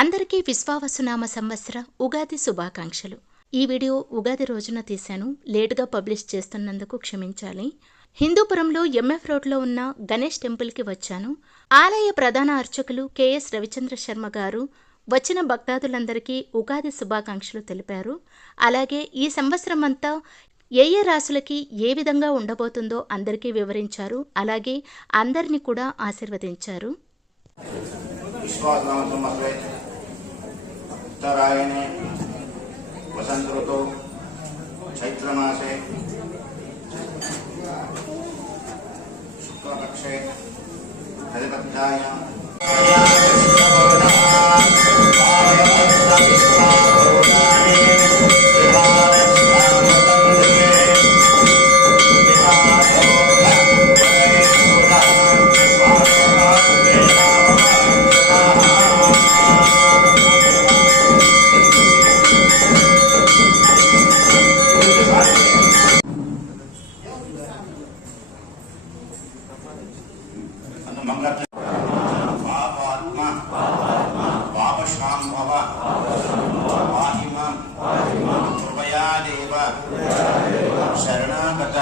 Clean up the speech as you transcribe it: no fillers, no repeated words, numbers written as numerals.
అందరికీ విశ్వావసునామ సంవత్సర ఉగాది శుభాకాంక్షలు. ఈ వీడియో ఉగాది రోజున తీశాను. లేటుగా పబ్లిష్ చేస్తున్నందుకు క్షమించాలి. హిందూపురంలో ఎంఎఫ్ రోడ్లో ఉన్న గణేష్ టెంపుల్కి వచ్చాను. ఆలయ ప్రధాన అర్చకులు కెఎస్ రవిచంద్ర శర్మ గారు వచ్చిన భక్తాదులందరికీ ఉగాది శుభాకాంక్షలు తెలిపారు. అలాగే ఈ సంవత్సరం అంతా ఏ రాశులకి ఏ విధంగా ఉండబోతుందో అందరికీ వివరించారు. అలాగే అందరినీ కూడా ఆశీర్వదించారు. उत्तरायणे वसंत ऋतु चैत्रमासे शुक्लपक्षे प्रतिपद्धायां पापात्मा पापशाम्भव पाहिमां कृपया देव शरणागत